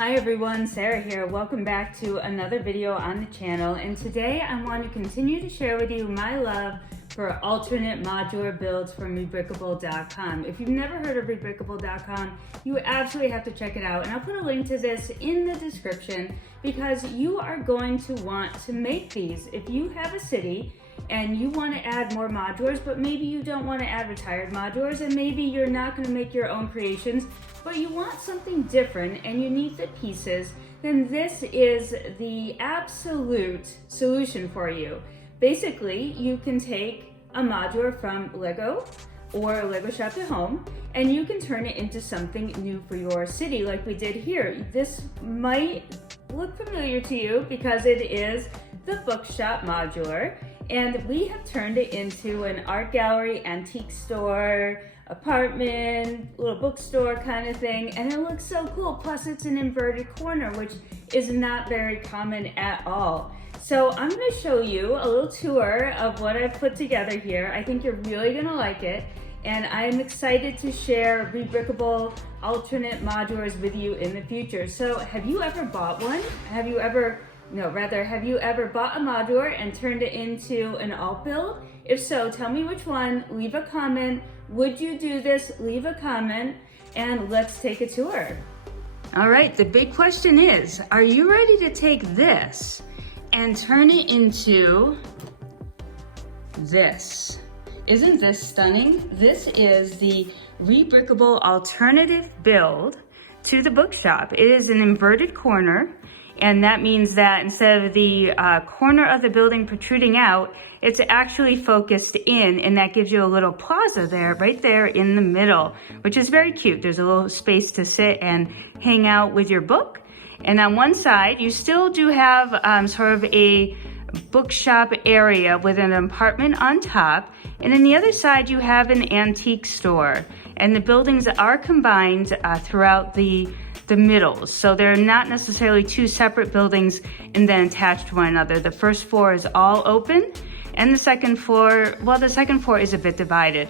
Hi everyone, Sarah here. Welcome back to another video on the channel, and today I want to continue to share with you my love for alternate modular builds from rebrickable.com. If you've never heard of rebrickable.com, you absolutely have to check it out, and I'll put a link to this in the description because you are going to want to make these. If you have a city and you want to add more modulars, but maybe you don't want to add retired modulars, and maybe you're not going to make your own creations, but you want something different and you need the pieces, then this is the absolute solution for you. Basically, you can take a modular from Lego or Lego Shop at Home and you can turn it into something new for your city like we did here. This might look familiar to you because it is the bookshop modular, and we have turned it into an art gallery, antique store, apartment, little bookstore kind of thing, and it looks so cool. Plus it's an inverted corner, which is not very common at all. So I'm going to show you a little tour of what I've put together here. I think you're really going to like it, and I'm excited to share rebrickable alternate modulars with you in the future. So have you ever bought one? Have you ever bought a modular and turned it into an alt build? If so, tell me which one, leave a comment. Would you do this? Leave a comment and let's take a tour. All right, the big question is, are you ready to take this and turn it into this? Isn't this stunning? This is the rebrickable alternative build to the bookshop. It is an inverted corner, and that means that instead of the corner of the building protruding out, it's actually focused in, and that gives you a little plaza there, right there in the middle, which is very cute. There's a little space to sit and hang out with your book. And on one side, you still do have sort of a bookshop area with an apartment on top. And on the other side, you have an antique store. And the buildings are combined throughout the middles. So they're not necessarily two separate buildings and then attached to one another. The first floor is all open, and the second floor, well, the second floor is a bit divided.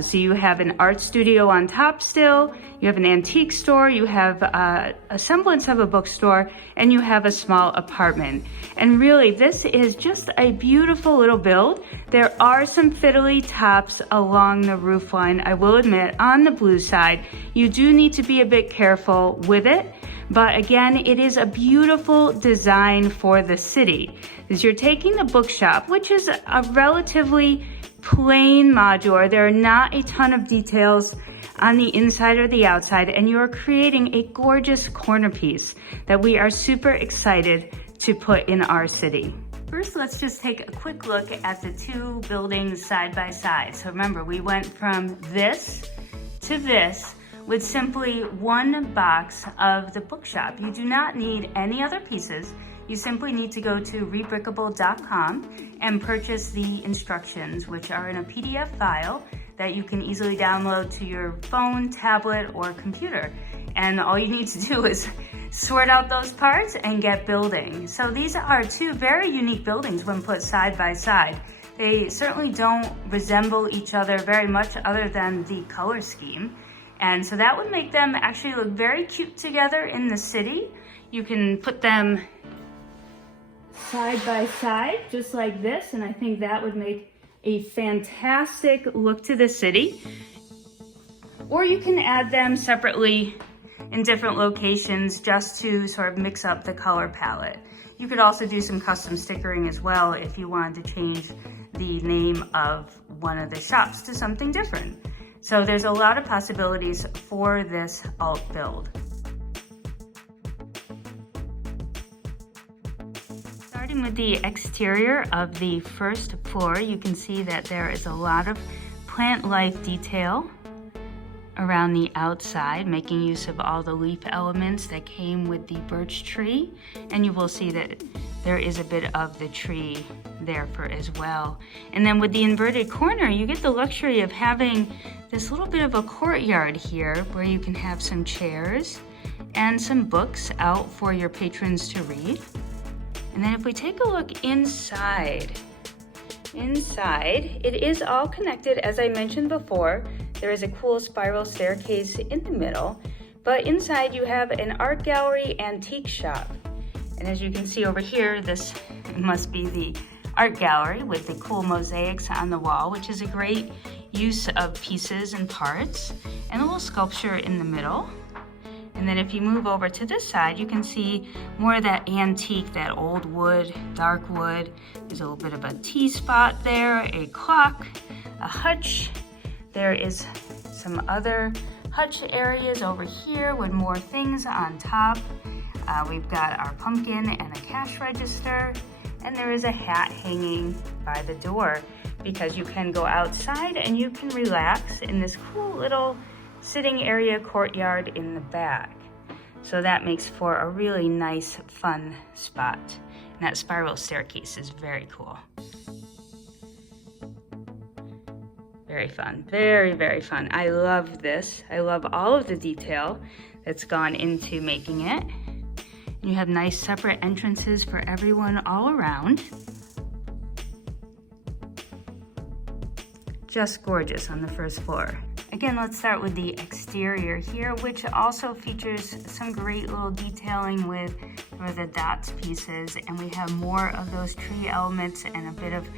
So you have an art studio on top still, you have an antique store, you have a semblance of a bookstore, and you have a small apartment. And really, this is just a beautiful little build. There are some fiddly tops along the roof line, I will admit, on the blue side. You do need to be a bit careful with it. But again, it is a beautiful design for the city. As you're taking the bookshop, which is a relatively plain modular, there are not a ton of details on the inside or the outside, and you are creating a gorgeous corner piece that we are super excited to put in our city. First, let's just take a quick look at the two buildings side by side. So remember, we went from this to this with simply one box of the bookshop. You do not need any other pieces. You simply need to go to rebrickable.com and purchase the instructions, which are in a PDF file that you can easily download to your phone, tablet, or computer. And all you need to do is sort out those parts and get building. So these are two very unique buildings when put side by side. They certainly don't resemble each other very much other than the color scheme. And so that would make them actually look very cute together in the city. You can put them side by side, just like this, and I think that would make a fantastic look to the city. Or you can add them separately in different locations just to sort of mix up the color palette. You could also do some custom stickering as well if you wanted to change the name of one of the shops to something different. So there's a lot of possibilities for this alt build. Starting with the exterior of the first floor, you can see that there is a lot of plant life detail around the outside, making use of all the leaf elements that came with the birch tree. And you will see that there is a bit of the tree there for as well. And then with the inverted corner, you get the luxury of having this little bit of a courtyard here where you can have some chairs and some books out for your patrons to read. And then if we take a look inside, it is all connected, as I mentioned before. There is a cool spiral staircase in the middle, But inside you have an art gallery antique shop. And as you can see over here, this must be the art gallery with the cool mosaics on the wall, which is a great use of pieces and parts, and a little sculpture in the middle. And then if you move over to this side, you can see more of that antique, that old wood, dark wood. There's a little bit of a tea spot there, a clock, a hutch. There is some other hutch areas over here with more things on top. We've got our pumpkin and a cash register, and there is a hat hanging by the door because you can go outside and you can relax in this cool little sitting area courtyard in the back. So that makes for a really nice, fun spot. And that spiral staircase is very cool. Very fun, very, very fun. I love this. I love all of the detail that's gone into making it. You have nice separate entrances for everyone all around. Just gorgeous on the first floor. Again, let's start with the exterior here, which also features some great little detailing with the dots pieces. And we have more of those tree elements and a bit of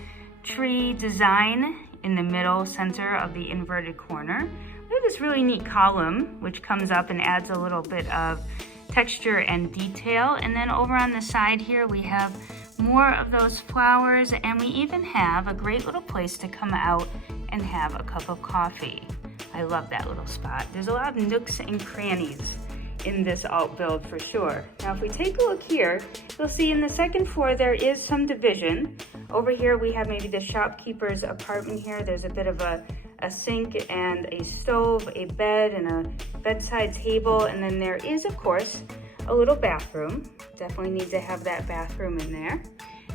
tree design in the middle center of the inverted corner. We have this really neat column, which comes up and adds a little bit of texture and detail. And then over on the side here, we have more of those flowers, and we even have a great little place to come out and have a cup of coffee. I love that little spot. There's a lot of nooks and crannies in this alt build for sure. Now if we take a look here, you'll see in the second floor there is some division. Over here we have maybe the shopkeeper's apartment here. There's a bit of a sink and a stove, a bed, and a bedside table. And then there is, of course, a little bathroom. Definitely need to have that bathroom in there.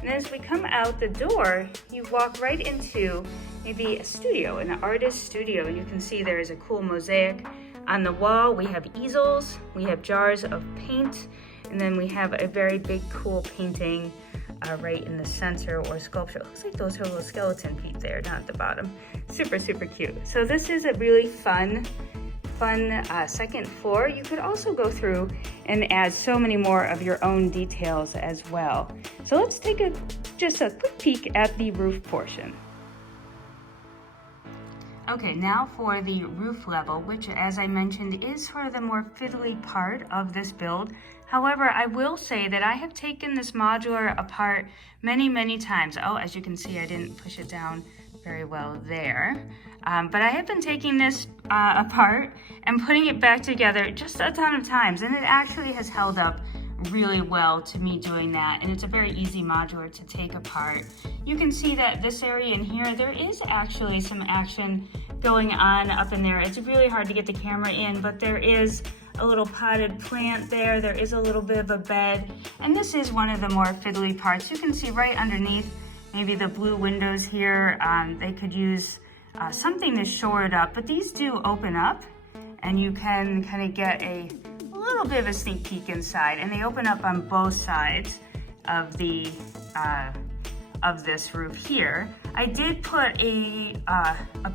And as we come out the door, you walk right into maybe a studio, an artist's studio. And you can see there is a cool mosaic on the wall. We have easels, we have jars of paint, and then we have a very big cool painting right in the center, or sculpture. It looks like those are little skeleton feet there, down at the bottom. Super, super cute. So this is a really fun second floor. You could also go through and add so many more of your own details as well. So let's take just a quick peek at the roof portion. Okay, now for the roof level, which, as I mentioned, is sort of the more fiddly part of this build. However, I will say that I have taken this modular apart many, many times. Oh, as you can see, I didn't push it down very well there. But I have been taking this apart and putting it back together just a ton of times, and it actually has held up really well to me doing that, and it's a very easy modular to take apart. You can see that this area in here, there is actually some action going on up in there. It's really hard to get the camera in, but there is a little potted plant there. There is a little bit of a bed, and this is one of the more fiddly parts. You can see right underneath maybe the blue windows here. They could use something to shore it up, but these do open up, and you can kind of get a little bit of a sneak peek inside, and they open up on both sides of the of this roof here. I did put a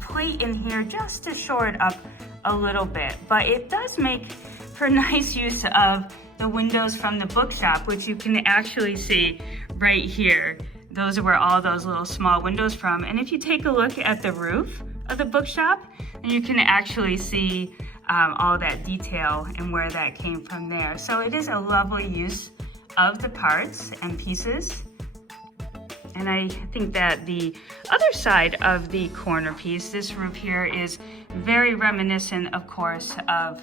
plate in here just to shore it up a little bit, but it does make for nice use of the windows from the bookshop, which you can actually see right here. Those are where all those little small windows from. And if you take a look at the roof of the bookshop, then you can actually see all that detail and where that came from there. So it is a lovely use of the parts and pieces. And I think that the other side of the corner piece, this roof here, is very reminiscent, of course, of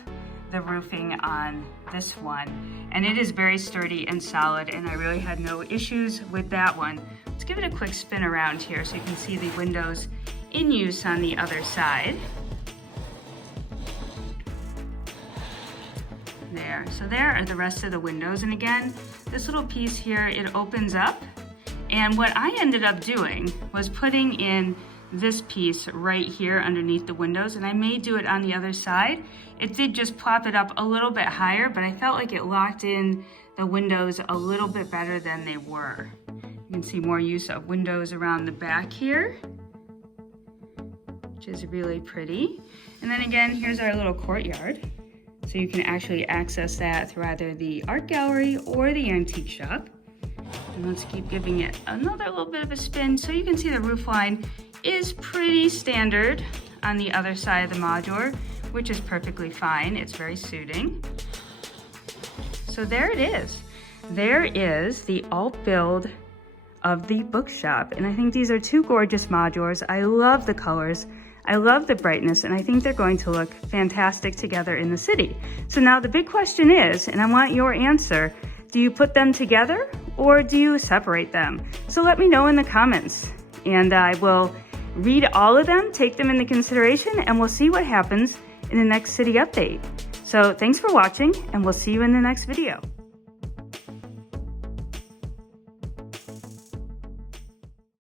the roofing on this one. And it is very sturdy and solid, and I really had no issues with that one. Let's give it a quick spin around here so you can see the windows in use on the other side. There, so there are the rest of the windows. And again, this little piece here, it opens up. And what I ended up doing was putting in this piece right here underneath the windows, and I may do it on the other side. It did just plop it up a little bit higher, but I felt like it locked in the windows a little bit better than they were. You can see more use of windows around the back here, which is really pretty. And then again, here's our little courtyard. So you can actually access that through either the art gallery or the antique shop. And let's keep giving it another little bit of a spin. So you can see the roof line is pretty standard on the other side of the modular, which is perfectly fine. It's very suiting. So there it is. There is the alt build of the bookshop. And I think these are two gorgeous modulars. I love the colors. I love the brightness, and I think they're going to look fantastic together in the city. So now the big question is, and I want your answer, do you put them together or do you separate them? So let me know in the comments, and I will read all of them, take them into consideration, and we'll see what happens in the next city update. So thanks for watching, and we'll see you in the next video.